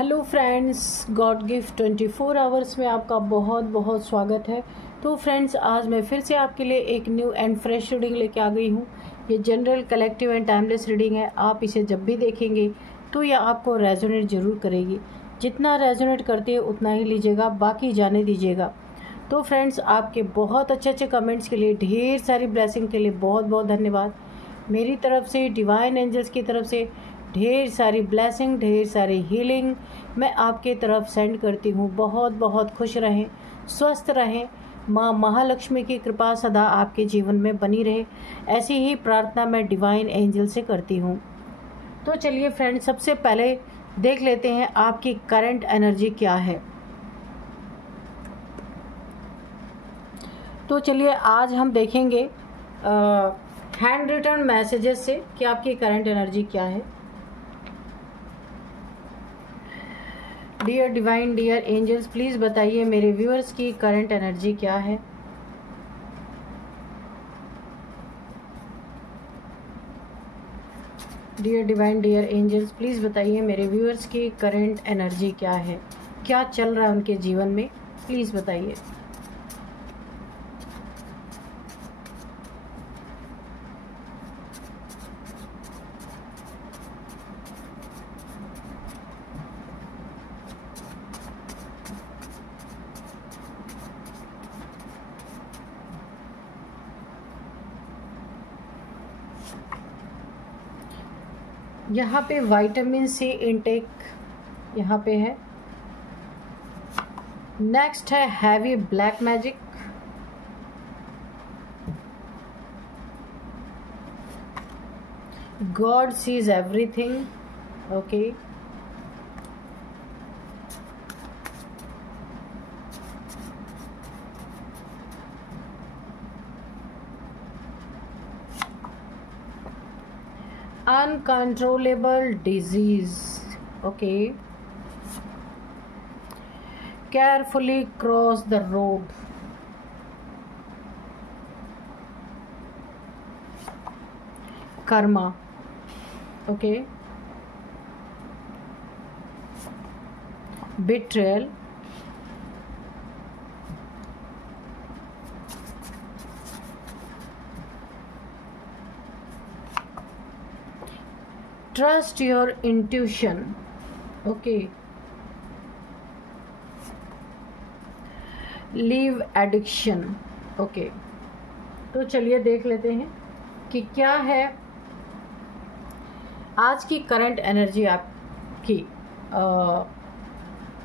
Hello friends, God gift 24 hours में आपका बहुत बहुत स्वागत है। तो फ्रेंड्स, आज मैं फिर से आपके लिए एक न्यू एंड फ्रेश रीडिंग लेके आ गई हूँ। ये general, collective and timeless reading है। आप इसे जब भी देखेंगे तो ये आपको रेजोनेट ज़रूर करेगी। जितना रेजोनेट करती है उतना ही लीजिएगा, बाकी जाने दीजिएगा। तो फ्रेंड्स, आपके बहुत अच्छे अच्छे कमेंट्स के लिए, ढेर सारी ब्लेसिंग के लिए बहुत बहुत धन्यवाद। मेरी तरफ से, डिवाइन एंजल्स की तरफ से ढेर सारी ब्लेसिंग, ढेर सारी हीलिंग मैं आपके तरफ सेंड करती हूँ। बहुत बहुत खुश रहें, स्वस्थ रहें। माँ महालक्ष्मी की कृपा सदा आपके जीवन में बनी रहे, ऐसी ही प्रार्थना मैं डिवाइन एंजल से करती हूँ। तो चलिए फ्रेंड्स, सबसे पहले देख लेते हैं आपकी करंट एनर्जी क्या है। तो चलिए आज हम देखेंगे हैंड रिटन मैसेजेस से कि आपकी करंट एनर्जी क्या है। Dear divine, dear angels, please बताइए मेरे व्यूअर्स की करंट एनर्जी क्या है। Dear divine, dear angels, please बताइए मेरे व्यूअर्स की करंट एनर्जी क्या है, क्या चल रहा है उनके जीवन में, प्लीज़ बताइए। यहाँ पे विटामिन सी इनटेक यहाँ पे है। नेक्स्ट है heavy black magic, God sees everything, okay. uncontrollable disease, okay. Carefully cross the road, karma, okay. Betrayal, trust your intuition, okay. Leave addiction, okay. तो चलिए देख लेते हैं कि क्या है आज की करंट एनर्जी आपकी।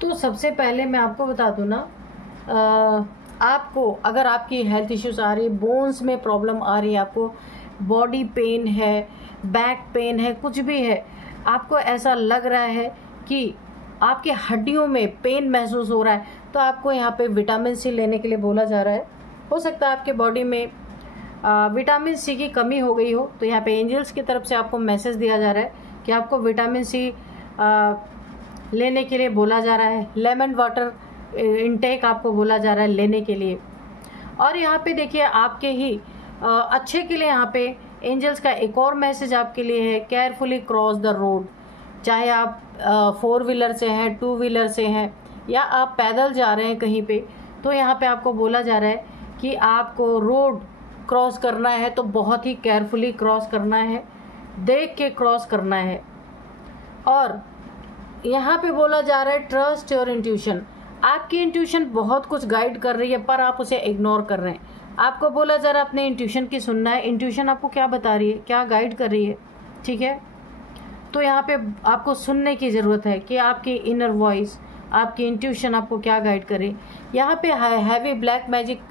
तो सबसे पहले मैं आपको बता दूं ना, आपको अगर आपकी हेल्थ इश्यूज आ रही है, बोन्स में प्रॉब्लम आ रही है, आपको बॉडी पेन है, बैक पेन है, कुछ भी है, आपको ऐसा लग रहा है कि आपकी हड्डियों में पेन महसूस हो रहा है, तो आपको यहाँ पे विटामिन सी लेने के लिए बोला जा रहा है। हो सकता है आपके बॉडी में विटामिन सी की कमी हो गई हो, तो यहाँ पे एंजल्स की तरफ से आपको मैसेज दिया जा रहा है कि आपको विटामिन सी लेने के लिए बोला जा रहा है। लेमन वाटर इनटेक आपको बोला जा रहा है लेने के लिए। और यहाँ पे देखिए आपके ही अच्छे के लिए यहाँ पे एंजल्स का एक और मैसेज आपके लिए है, केयरफुली क्रॉस द रोड। चाहे आप 4 व्हीलर से हैं, 2 व्हीलर से हैं, या आप पैदल जा रहे हैं कहीं पे, तो यहाँ पे आपको बोला जा रहा है कि आपको रोड क्रॉस करना है तो बहुत ही केयरफुली क्रॉस करना है, देख के क्रॉस करना है। और यहाँ पे बोला जा रहा है ट्रस्ट योर इंट्यूशन। आपकी इंट्यूशन बहुत कुछ गाइड कर रही है, पर आप उसे इग्नोर कर रहे हैं। आपको बोला जा रहा है अपने इंट्यूशन की सुनना है। इंट्यूशन आपको क्या बता रही है, क्या गाइड कर रही है, ठीक है। तो यहाँ पे आपको सुनने की ज़रूरत है कि आपकी इनर वॉइस, आपकी इंट्यूशन आपको क्या गाइड करे। यहाँ पे हैवी ब्लैक मैजिक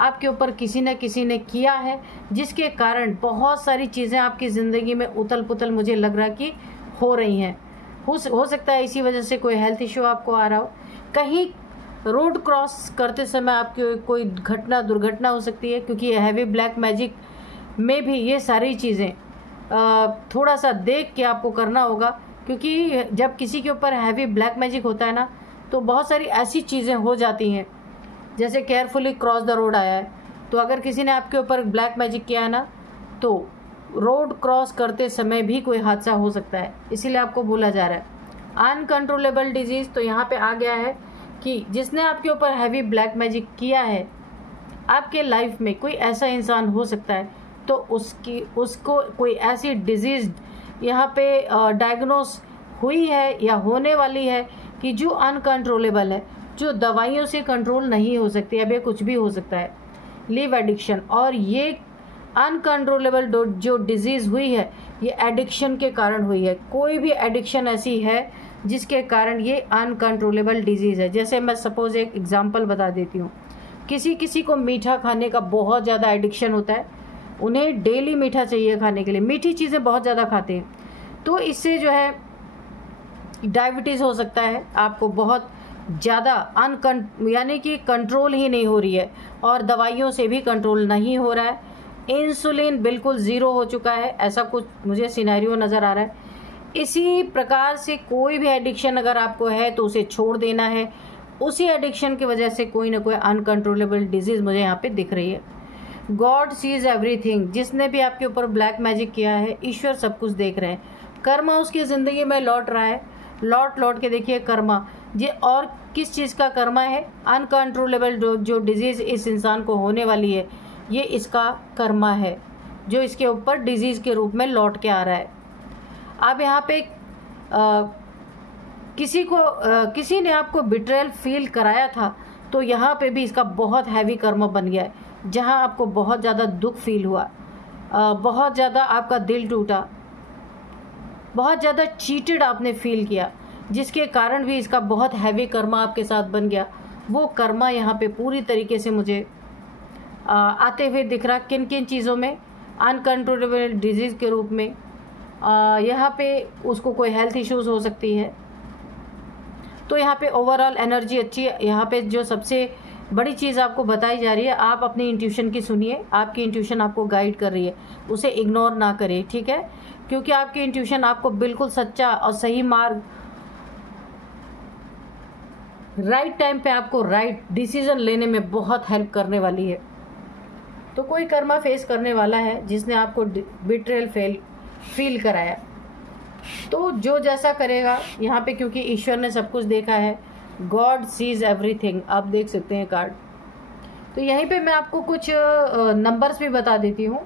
आपके ऊपर किसी न किसी ने किया है, जिसके कारण बहुत सारी चीज़ें आपकी ज़िंदगी में उथल पुथल मुझे लग रहा कि हो रही हैं। हो सकता है इसी वजह से कोई हेल्थ इश्यू आपको आ रहा हो, कहीं रोड क्रॉस करते समय आपकी कोई दुर्घटना हो सकती है, क्योंकि हैवी ब्लैक मैजिक में भी ये सारी चीज़ें थोड़ा सा देख के आपको करना होगा। क्योंकि जब किसी के ऊपर हैवी ब्लैक मैजिक होता है ना, तो बहुत सारी ऐसी चीज़ें हो जाती हैं, जैसे केयरफुली क्रॉस द रोड आया है, तो अगर किसी ने आपके ऊपर ब्लैक मैजिक किया है ना, तो रोड क्रॉस करते समय भी कोई हादसा हो सकता है, इसीलिए आपको बोला जा रहा है अनकंट्रोलेबल डिजीज़, तो यहाँ पे आ गया है कि जिसने आपके ऊपर हैवी ब्लैक मैजिक किया है, आपके लाइफ में कोई ऐसा इंसान हो सकता है तो उसको कोई ऐसी डिजीज़ यहाँ पे डायग्नोस हुई है या होने वाली है कि जो अनकंट्रोलेबल है, जो दवाइयों से कंट्रोल नहीं हो सकती। अब ये कुछ भी हो सकता है, लिव एडिक्शन, और ये अनकंट्रोलेबल जो डिजीज़ हुई है ये एडिक्शन के कारण हुई है। कोई भी एडिक्शन ऐसी है जिसके कारण ये अनकंट्रोलेबल डिजीज़ है। जैसे मैं सपोज एक एग्जांपल बता देती हूँ, किसी को मीठा खाने का बहुत ज़्यादा एडिक्शन होता है, उन्हें डेली मीठा चाहिए खाने के लिए, मीठी चीज़ें बहुत ज़्यादा खाते हैं, तो इससे जो है डायबिटीज़ हो सकता है, आपको बहुत ज़्यादा यानी कि कंट्रोल ही नहीं हो रही है, और दवाइयों से भी कंट्रोल नहीं हो रहा है, इंसुलिन बिल्कुल ज़ीरो हो चुका है, ऐसा कुछ मुझे सिनेरियो नज़र आ रहा है। इसी प्रकार से कोई भी एडिक्शन अगर आपको है तो उसे छोड़ देना है। उसी एडिक्शन की वजह से कोई ना कोई अनकंट्रोलेबल डिजीज़ मुझे यहाँ पे दिख रही है। गॉड सीज एवरीथिंग, जिसने भी आपके ऊपर ब्लैक मैजिक किया है, ईश्वर सब कुछ देख रहे हैं। कर्मा उसकी ज़िंदगी में लौट रहा है, लौट के देखिए कर्मा, ये और किस चीज़ का कर्मा है, अनकंट्रोलेबल जो डिजीज़ इस इंसान को होने वाली है, ये इसका कर्मा है जो इसके ऊपर डिजीज़ के रूप में लौट के आ रहा है। अब यहाँ पे किसी ने आपको बिट्रेयल फील कराया था, तो यहाँ पे भी इसका बहुत हैवी कर्म बन गया है, जहाँ आपको बहुत ज़्यादा दुख फील हुआ, बहुत ज़्यादा आपका दिल टूटा, बहुत ज़्यादा चीटेड आपने फील किया, जिसके कारण भी इसका बहुत हैवी कर्मा आपके साथ बन गया। वो कर्मा यहाँ पे पूरी तरीके से मुझे आते हुए दिख रहा। किन किन चीज़ों में, अनकंट्रोलेबल डिजीज़ के रूप में, यहाँ पे उसको कोई हेल्थ इश्यूज़ हो सकती है, तो यहाँ पे ओवरऑल एनर्जी अच्छी है। यहाँ पे जो सबसे बड़ी चीज़ आपको बताई जा रही है, आप अपनी इंट्यूशन की सुनिए, आपकी इंट्यूशन आपको गाइड कर रही है, उसे इग्नोर ना करें, ठीक है, क्योंकि आपकी इंट्यूशन आपको बिल्कुल सच्चा और सही मार्ग, राइट टाइम पे आपको राइट डिसीजन लेने में बहुत हेल्प करने वाली है। तो कोई कर्मा फेस करने वाला है जिसने आपको बिट्रेयल फील कराया, तो जो जैसा करेगा यहाँ पे, क्योंकि ईश्वर ने सब कुछ देखा है, गॉड सीज एवरीथिंग, आप देख सकते हैं कार्ड। तो यहीं पे मैं आपको कुछ नंबर्स भी बता देती हूँ।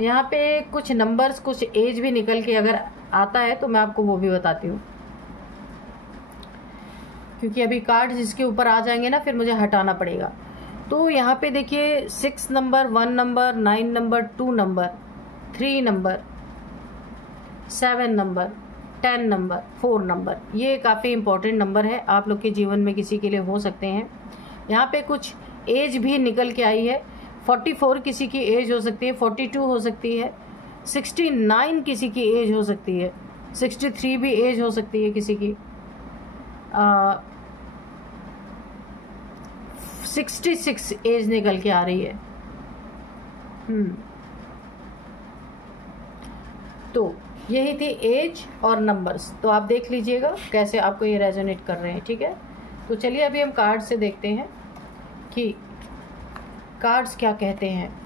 यहाँ पे कुछ नंबर्स, कुछ एज भी निकल के अगर आता है तो मैं आपको वो भी बताती हूँ, क्योंकि अभी कार्ड जिसके ऊपर आ जाएंगे ना फिर मुझे हटाना पड़ेगा। तो यहाँ पे देखिए 6 number, 1 number, 9 number, 2 number, 3 number, 7 number, 10 number, 4 number, ये काफ़ी इंपॉर्टेंट नंबर है, आप लोग के जीवन में किसी के लिए हो सकते हैं। यहाँ पे कुछ एज भी निकल के आई है, 44 किसी की एज हो सकती है, 42 हो सकती है, 69 किसी की एज हो सकती है, 63 भी एज हो सकती है किसी की, 66 एज निकल के आ रही है। तो यही थी एज और नंबर्स, तो आप देख लीजिएगा कैसे आपको ये रेजोनेट कर रहे हैं, ठीक है। तो चलिए अभी हम कार्ड से देखते हैं कि कार्ड्स क्या कहते हैं।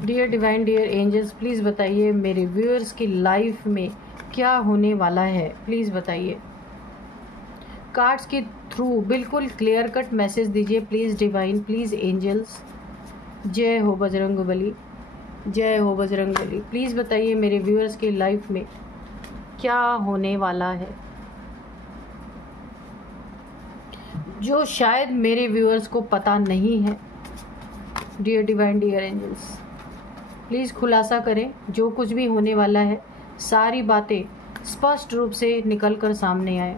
Dear divine, dear angels, please बताइए मेरे व्यूअर्स की लाइफ में क्या होने वाला है, प्लीज़ बताइए। कार्ड्स के थ्रू बिल्कुल क्लियर कट मैसेज दीजिए, प्लीज़ डिवाइन, प्लीज़ एंजल्स। जय हो बजरंगबली, जय हो बजरंगबली। प्लीज़ बताइए मेरे व्यूअर्स की लाइफ में क्या होने वाला है, जो शायद मेरे व्यूअर्स को पता नहीं है। Dear divine, dear angels, please खुलासा करें, जो कुछ भी होने वाला है सारी बातें स्पष्ट रूप से निकल कर सामने आए।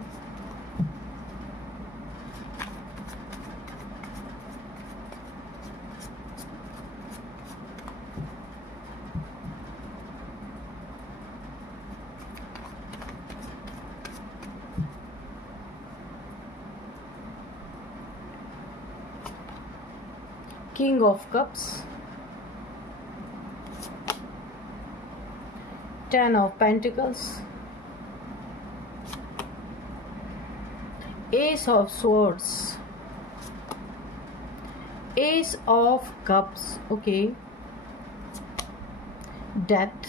King of cups, 10 of Pentacles, S of swords, S of cups, okay, death,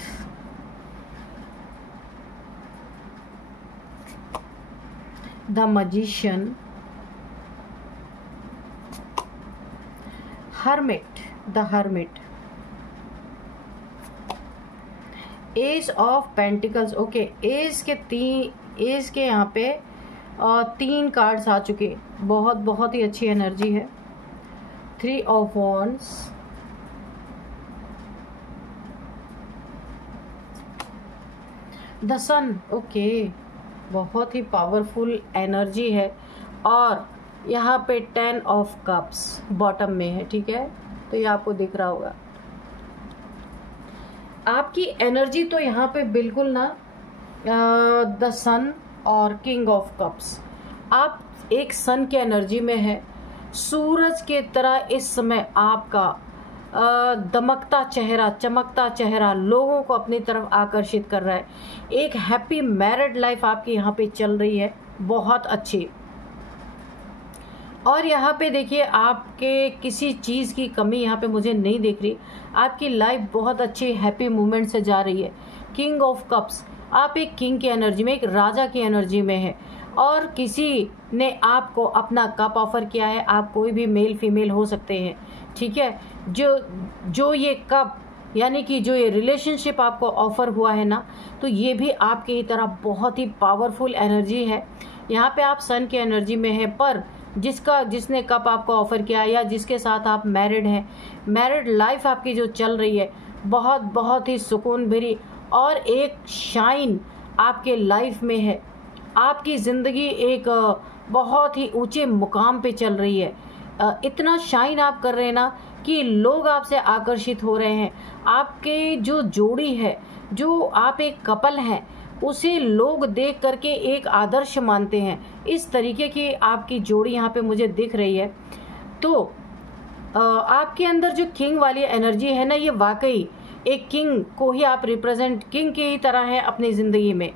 the magician, hermit, the hermit, S of pentacles, okay, S के यहाँ पे 3 कार्ड्स आ चुके, बहुत ही अच्छी एनर्जी है। 3 of wands, the sun, okay, बहुत ही पावरफुल एनर्जी है। और यहाँ पे 10 ऑफ कप्स बॉटम में है, ठीक है, तो ये आपको दिख रहा होगा। आपकी एनर्जी तो यहाँ पे बिल्कुल ना द सन और किंग ऑफ कप्स, आप एक सन के एनर्जी में है, सूरज के तरह इस समय आपका दमकता चेहरा, चमकता चेहरा लोगों को अपनी तरफ आकर्षित कर रहा है। एक हैप्पी मैरिड लाइफ आपकी यहाँ पे चल रही है, बहुत अच्छी। और यहाँ पे देखिए आपके किसी चीज़ की कमी यहाँ पे मुझे नहीं दिख रही, आपकी लाइफ बहुत अच्छी हैप्पी मूवमेंट से जा रही है। किंग ऑफ कप्स, आप एक किंग की एनर्जी में, एक राजा की एनर्जी में है, और किसी ने आपको अपना कप ऑफर किया है। आप कोई भी मेल फीमेल हो सकते हैं, ठीक है। जो ये कप यानी कि जो ये रिलेशनशिप आपको ऑफर हुआ है ना, तो ये भी आपकी ही तरह बहुत ही पावरफुल एनर्जी है। यहाँ पे आप सन की एनर्जी में है, पर जिसने कप आपको ऑफर किया या जिसके साथ आप मैरिड हैं, मैरिड लाइफ आपकी जो चल रही है बहुत ही सुकून भरी और एक शाइन आपके लाइफ में है। आपकी ज़िंदगी एक बहुत ही ऊंचे मुकाम पे चल रही है। इतना शाइन आप कर रहे हैं ना कि लोग आपसे आकर्षित हो रहे हैं। आपके जो जोड़ी है, जो आप एक कपल हैं, उसे लोग देख करके एक आदर्श मानते हैं। इस तरीके की आपकी जोड़ी यहाँ पे मुझे दिख रही है। तो आपके अंदर जो किंग वाली एनर्जी है ना, ये वाकई एक किंग को ही आप रिप्रेजेंट, किंग की ही तरह है अपनी ज़िंदगी में।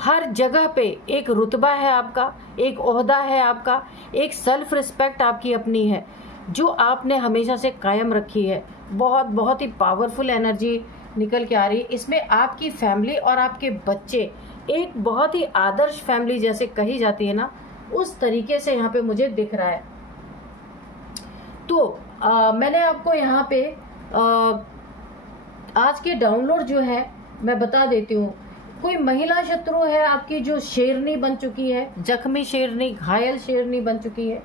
हर जगह पे एक रुतबा है आपका, एक ओहदा है आपका, एक सेल्फ रिस्पेक्ट आपकी अपनी है, जो आपने हमेशा से कायम रखी है। बहुत ही पावरफुल एनर्जी निकल के आ रही है। इसमें आपकी फैमिली और आपके बच्चे एक बहुत ही आदर्श फैमिली जैसे कही जाती है ना, उस तरीके से यहाँ पे मुझे दिख रहा है। तो मैंने आपको यहाँ पे आज के डाउनलोड जो है मैं बता देती हूँ। कोई महिला शत्रु है आपकी जो शेरनी बन चुकी है, जख्मी शेरनी, घायल शेरनी बन चुकी है,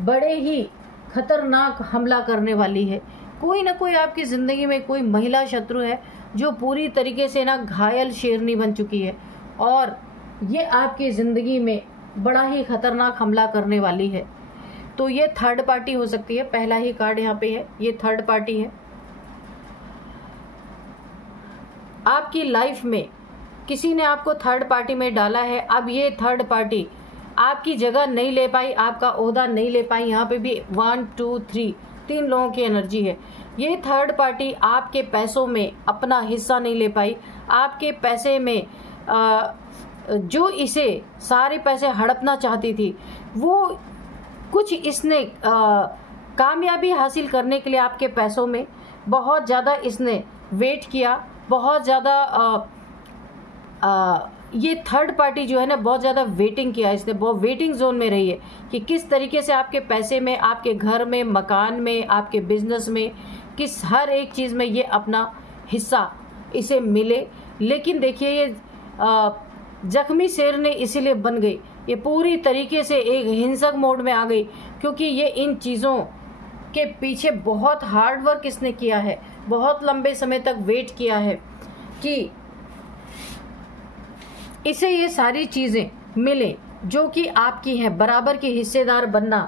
बड़े ही खतरनाक हमला करने वाली है। कोई ना कोई आपकी ज़िंदगी में कोई महिला शत्रु है जो पूरी तरीके से ना घायल शेरनी बन चुकी है, और ये आपकी ज़िंदगी में बड़ा ही खतरनाक हमला करने वाली है। तो ये थर्ड पार्टी हो सकती है। पहला ही कार्ड यहाँ पे है, ये थर्ड पार्टी है। आपकी लाइफ में किसी ने आपको थर्ड पार्टी में डाला है। अब ये थर्ड पार्टी आपकी जगह नहीं ले पाई, आपका ओहदा नहीं ले पाई। यहाँ पे भी 1 2 3 3 लोगों की एनर्जी है। ये थर्ड पार्टी आपके पैसों में अपना हिस्सा नहीं ले पाई। आपके पैसे में जो इसे सारे पैसे हड़पना चाहती थी, वो कुछ इसने कामयाबी हासिल करने के लिए आपके पैसों में बहुत ज़्यादा इसने वेट किया, बहुत ज़्यादा ये थर्ड पार्टी जो है ना बहुत ज़्यादा वेटिंग किया, इसने बहुत वेटिंग जोन में रही है कि किस तरीके से आपके पैसे में, आपके घर में, मकान में, आपके बिजनेस में, किस हर एक चीज़ में ये अपना हिस्सा इसे मिले। लेकिन देखिए ये जख्मी शेर ने इसीलिए बन गई, ये पूरी तरीके से एक हिंसक मोड में आ गई, क्योंकि ये इन चीज़ों के पीछे बहुत हार्ड वर्क इसने किया है, बहुत लंबे समय तक वेट किया है कि इसे ये सारी चीज़ें मिले जो कि आपकी हैं। बराबर की हिस्सेदार बनना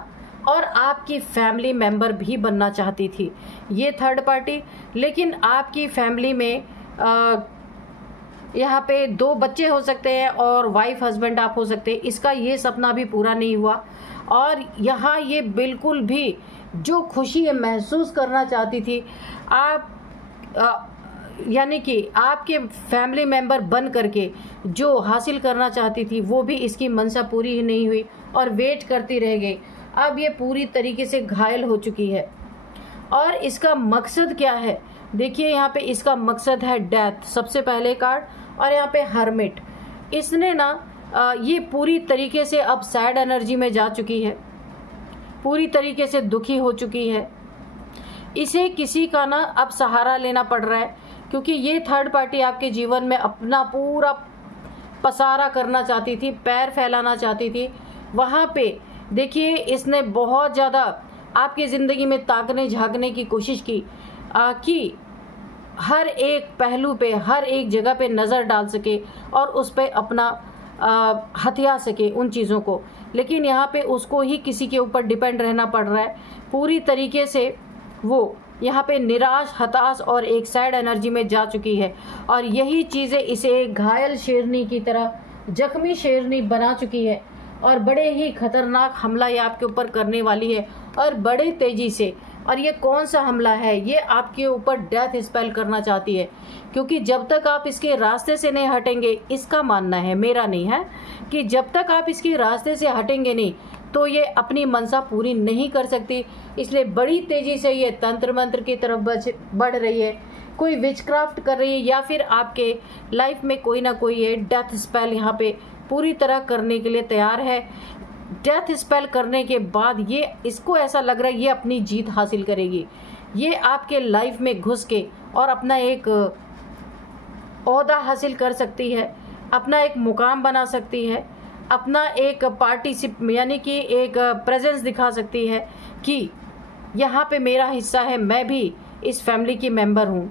और आपकी फैमिली मेंबर भी बनना चाहती थी ये थर्ड पार्टी। लेकिन आपकी फैमिली में यहाँ पे 2 बच्चे हो सकते हैं और वाइफ हस्बैंड आप हो सकते हैं, इसका ये सपना भी पूरा नहीं हुआ। और यहाँ ये बिल्कुल भी जो खुशी महसूस करना चाहती थी आप यानी कि आपके फैमिली मेंबर बन करके जो हासिल करना चाहती थी वो भी इसकी मंशा पूरी ही नहीं हुई और वेट करती रह गई। अब ये पूरी तरीके से घायल हो चुकी है। और इसका मकसद क्या है? देखिए यहाँ पे इसका मकसद है डेथ, सबसे पहले कार्ड, और यहाँ पे हर्मिट। इसने ना ये पूरी तरीके से अब सैड एनर्जी में जा चुकी है, पूरी तरीके से दुखी हो चुकी है। इसे किसी का ना अब सहारा लेना पड़ रहा है, क्योंकि ये थर्ड पार्टी आपके जीवन में अपना पूरा पसारा करना चाहती थी, पैर फैलाना चाहती थी। वहाँ पे देखिए इसने बहुत ज़्यादा आपकी ज़िंदगी में ताकने झांकने की कोशिश की कि हर एक पहलू पे, हर एक जगह पे नज़र डाल सके और उस पे अपना हथिया सके उन चीज़ों को। लेकिन यहाँ पे उसको ही किसी के ऊपर डिपेंड रहना पड़ रहा है। पूरी तरीके से वो यहाँ पे निराश, हताश और एक सैड एनर्जी में जा चुकी है। और यही चीज़ें इसे एक घायल शेरनी की तरह, जख्मी शेरनी बना चुकी है और बड़े ही खतरनाक हमला ये आपके ऊपर करने वाली है और बड़े तेज़ी से। और ये कौन सा हमला है? ये आपके ऊपर डेथ स्पेल करना चाहती है, क्योंकि जब तक आप इसके रास्ते से नहीं हटेंगे, इसका मानना है, मेरा नहीं है, कि जब तक आप इसके रास्ते से हटेंगे नहीं तो ये अपनी मनसा पूरी नहीं कर सकती। इसलिए बड़ी तेज़ी से ये तंत्र मंत्र की तरफ बढ़ रही है, कोई विचक्राफ्ट कर रही है, या फिर आपके लाइफ में कोई ना कोई ये डेथ स्पेल यहाँ पे पूरी तरह करने के लिए तैयार है। डेथ स्पेल करने के बाद ये, इसको ऐसा लग रहा है ये अपनी जीत हासिल करेगी। ये आपके लाइफ में घुस के और अपना एक ओहदा हासिल कर सकती है, अपना एक मुकाम बना सकती है, अपना एक पार्टिसिप यानी कि एक प्रेजेंस दिखा सकती है कि यहाँ पे मेरा हिस्सा है, मैं भी इस फैमिली की मेंबर हूँ।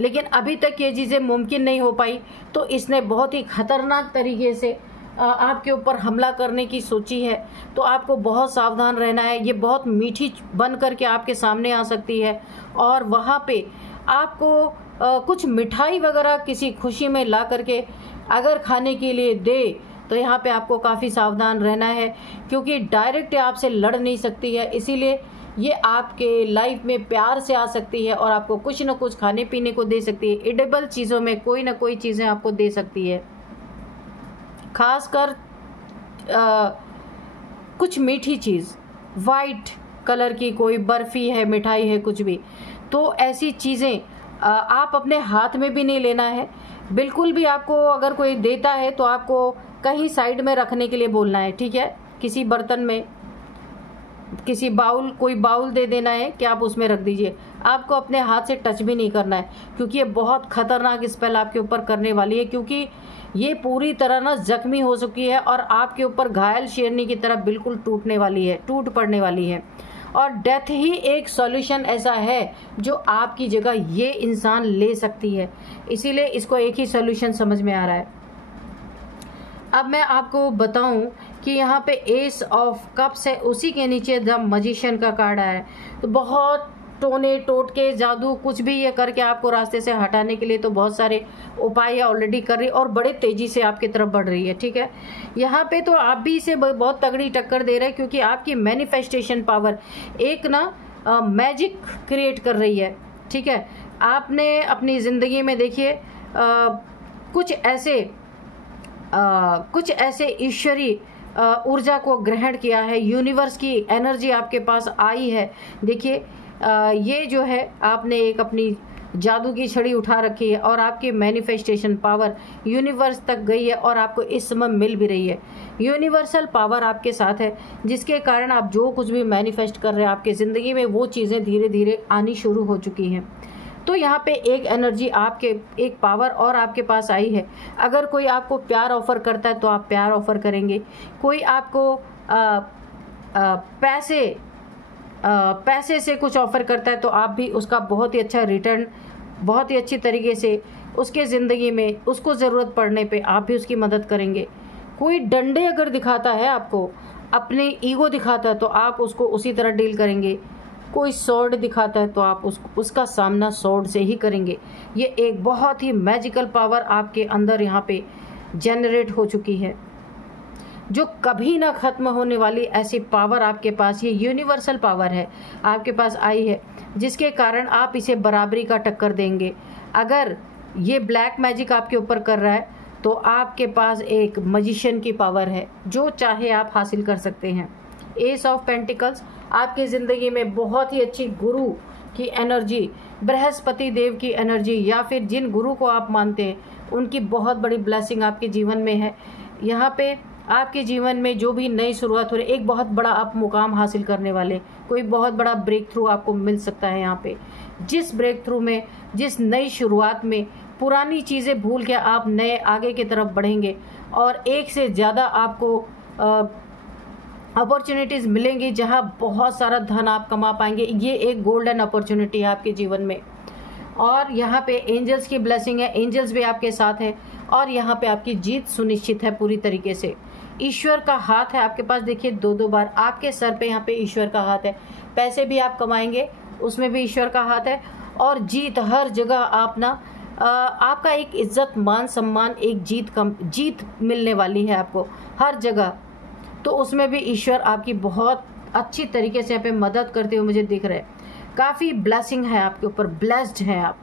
लेकिन अभी तक ये चीज़ें मुमकिन नहीं हो पाई, तो इसने बहुत ही खतरनाक तरीके से आपके ऊपर हमला करने की सोची है। तो आपको बहुत सावधान रहना है। ये बहुत मीठी बन करके आपके सामने आ सकती है और वहाँ पे आपको कुछ मिठाई वगैरह किसी खुशी में ला करके अगर खाने के लिए दे, तो यहाँ पे आपको काफ़ी सावधान रहना है, क्योंकि डायरेक्ट आपसे लड़ नहीं सकती है। इसीलिए ये आपके लाइफ में प्यार से आ सकती है और आपको कुछ न कुछ खाने पीने को दे सकती है। एडिबल चीज़ों में कोई ना कोई चीज़ें आपको दे सकती है, खासकर कुछ मीठी चीज़, वाइट कलर की कोई बर्फ़ी है, मिठाई है, कुछ भी। तो ऐसी चीज़ें आप अपने हाथ में भी नहीं लेना है बिल्कुल भी। आपको अगर कोई देता है तो आपको कहीं साइड में रखने के लिए बोलना है, ठीक है? किसी बर्तन में, किसी बाउल, कोई बाउल दे देना है कि आप उसमें रख दीजिए। आपको अपने हाथ से टच भी नहीं करना है, क्योंकि ये बहुत खतरनाक स्पेल आपके ऊपर करने वाली है, क्योंकि ये पूरी तरह ना जख्मी हो चुकी है और आपके ऊपर घायल शेरनी की तरह बिल्कुल टूटने वाली है, टूट पड़ने वाली है। और डेथ ही एक सॉल्यूशन ऐसा है जो आपकी जगह ये इंसान ले सकती है। इसीलिए इसको एक ही सॉल्यूशन समझ में आ रहा है। अब मैं आपको बताऊं कि यहाँ पे एस ऑफ कप्स है, उसी के नीचे द मजिशियन का कार्ड आया है। तो बहुत टोने टोटके जादू कुछ भी ये करके आपको रास्ते से हटाने के लिए तो बहुत सारे उपाय ऑलरेडी कर रही है और बड़े तेजी से आपकी तरफ बढ़ रही है, ठीक है? यहाँ पे तो आप भी इसे बहुत तगड़ी टक्कर दे रहे हैं, क्योंकि आपकी मैनिफेस्टेशन पावर एक ना मैजिक क्रिएट कर रही है, ठीक है? आपने अपनी ज़िंदगी में देखिए कुछ ऐसे ईश्वरीय ऊर्जा को ग्रहण किया है, यूनिवर्स की एनर्जी आपके पास आई है। देखिए ये जो है, आपने एक अपनी जादू की छड़ी उठा रखी है और आपकी मैनिफेस्टेशन पावर यूनिवर्स तक गई है और आपको इस समय मिल भी रही है। यूनिवर्सल पावर आपके साथ है, जिसके कारण आप जो कुछ भी मैनिफेस्ट कर रहे हैं आपकी ज़िंदगी में, वो चीज़ें धीरे धीरे आनी शुरू हो चुकी हैं। तो यहाँ पे एक एनर्जी, आपके एक पावर और आपके पास आई है। अगर कोई आपको प्यार ऑफर करता है तो आप प्यार ऑफर करेंगे। कोई आपको पैसे से कुछ ऑफर करता है तो आप भी उसका बहुत ही अच्छा रिटर्न, बहुत ही अच्छी तरीके से उसके ज़िंदगी में उसको ज़रूरत पड़ने पे आप भी उसकी मदद करेंगे। कोई डंडे अगर दिखाता है आपको, अपने ईगो दिखाता है, तो आप उसको उसी तरह डील करेंगे। कोई स्वॉर्ड दिखाता है तो आप उसका सामना स्वॉर्ड से ही करेंगे। ये एक बहुत ही मैजिकल पावर आपके अंदर यहाँ पे जनरेट हो चुकी है। जो कभी ना ख़त्म होने वाली ऐसी पावर आपके पास, ये यूनिवर्सल पावर है, आपके पास आई है, जिसके कारण आप इसे बराबरी का टक्कर देंगे। अगर ये ब्लैक मैजिक आपके ऊपर कर रहा है तो आपके पास एक मजिशियन की पावर है, जो चाहे आप हासिल कर सकते हैं। एस ऑफ पेंटिकल्स आपकी ज़िंदगी में बहुत ही अच्छी गुरु की एनर्जी, बृहस्पति देव की एनर्जी, या फिर जिन गुरु को आप मानते हैं उनकी बहुत बड़ी ब्लेसिंग आपके जीवन में है। यहाँ पे आपके जीवन में जो भी नई शुरुआत हो रही है, एक बहुत बड़ा आप मुकाम हासिल करने वाले, कोई बहुत बड़ा ब्रेक थ्रू आपको मिल सकता है। यहाँ पे जिस ब्रेक थ्रू में, जिस नई शुरुआत में पुरानी चीज़ें भूल के आप नए आगे की तरफ बढ़ेंगे और एक से ज़्यादा आपको अपॉर्चुनिटीज़ मिलेंगी, जहाँ बहुत सारा धन आप कमा पाएंगे। ये एक गोल्डन अपॉर्चुनिटी है आपके जीवन में। और यहाँ पे एंजल्स की ब्लेसिंग है, एंजल्स भी आपके साथ है और यहाँ पे आपकी जीत सुनिश्चित है पूरी तरीके से। ईश्वर का हाथ है आपके पास, देखिए 2-2 बार आपके सर पे यहाँ पे ईश्वर का हाथ है। पैसे भी आप कमाएंगे, उसमें भी ईश्वर का हाथ है। और जीत हर जगह आप ना आपका एक इज्जत मान सम्मान, एक जीत मिलने वाली है आपको हर जगह। तो उसमें भी ईश्वर आपकी बहुत अच्छी तरीके से यहाँ पे मदद करते हुए मुझे दिख रहे हैं। काफ़ी ब्लेसिंग है आपके ऊपर, ब्लेस्ड हैं आप।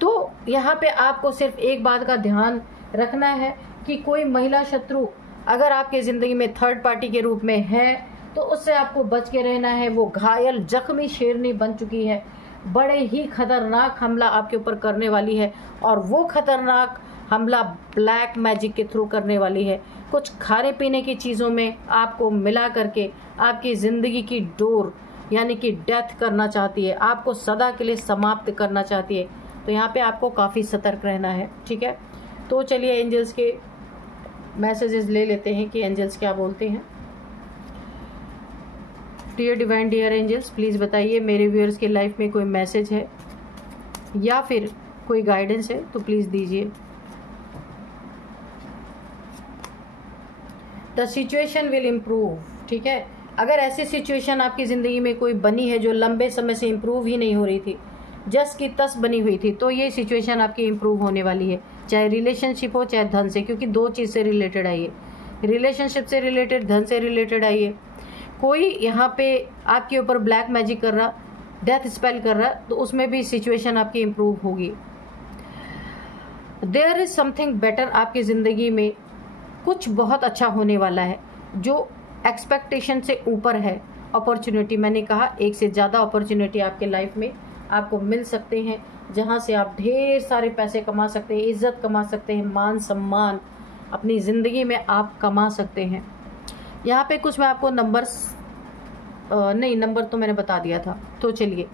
तो यहाँ पे आपको सिर्फ एक बात का ध्यान रखना है कि कोई महिला शत्रु अगर आपके ज़िंदगी में थर्ड पार्टी के रूप में है तो उससे आपको बच के रहना है। वो घायल जख्मी शेरनी बन चुकी है, बड़े ही खतरनाक हमला आपके ऊपर करने वाली है और वो खतरनाक हमला ब्लैक मैजिक के थ्रू करने वाली है। कुछ खाने पीने की चीज़ों में आपको मिला करके आपकी ज़िंदगी की डोर यानी कि डेथ करना चाहती है, आपको सदा के लिए समाप्त करना चाहती है। तो यहाँ पे आपको काफ़ी सतर्क रहना है, ठीक है। तो चलिए एंजल्स के मैसेजेस ले लेते हैं कि एंजल्स क्या बोलते हैं। Dear divine dear angels, please बताइए मेरे व्यूअर्स के लाइफ में कोई मैसेज है या फिर कोई गाइडेंस है तो प्लीज़ दीजिए। द सिचुएशन विल इम्प्रूव, ठीक है। अगर ऐसी सिचुएशन आपकी ज़िंदगी में कोई बनी है जो लंबे समय से इम्प्रूव ही नहीं हो रही थी, जस की तस बनी हुई थी, तो ये सिचुएशन आपकी इम्प्रूव होने वाली है। चाहे रिलेशनशिप हो चाहे धन से, क्योंकि 2 चीज़ से रिलेटेड आई है, रिलेशनशिप से रिलेटेड, धन से रिलेटेड आई है। कोई यहाँ पे आपके ऊपर ब्लैक मैजिक कर रहा, डेथ स्पेल कर रहा, तो उसमें भी सिचुएशन आपकी इम्प्रूव होगी। देयर इज समथिंग बेटर, आपकी ज़िंदगी में कुछ बहुत अच्छा होने वाला है जो एक्सपेक्टेशन से ऊपर है। अपॉर्चुनिटी, मैंने कहा एक से ज़्यादा अपॉर्चुनिटी आपके लाइफ में आपको मिल सकते हैं, जहाँ से आप ढेर सारे पैसे कमा सकते हैं, इज्जत कमा सकते हैं, मान सम्मान अपनी ज़िंदगी में आप कमा सकते हैं। यहाँ पे कुछ मैं आपको नंबर तो मैंने बता दिया था। तो चलिए,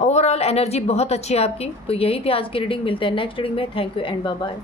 ओवरऑल एनर्जी बहुत अच्छी है आपकी। तो यही थी आज की रीडिंग, मिलते हैं नेक्स्ट रीडिंग में। Thank you and bye bye.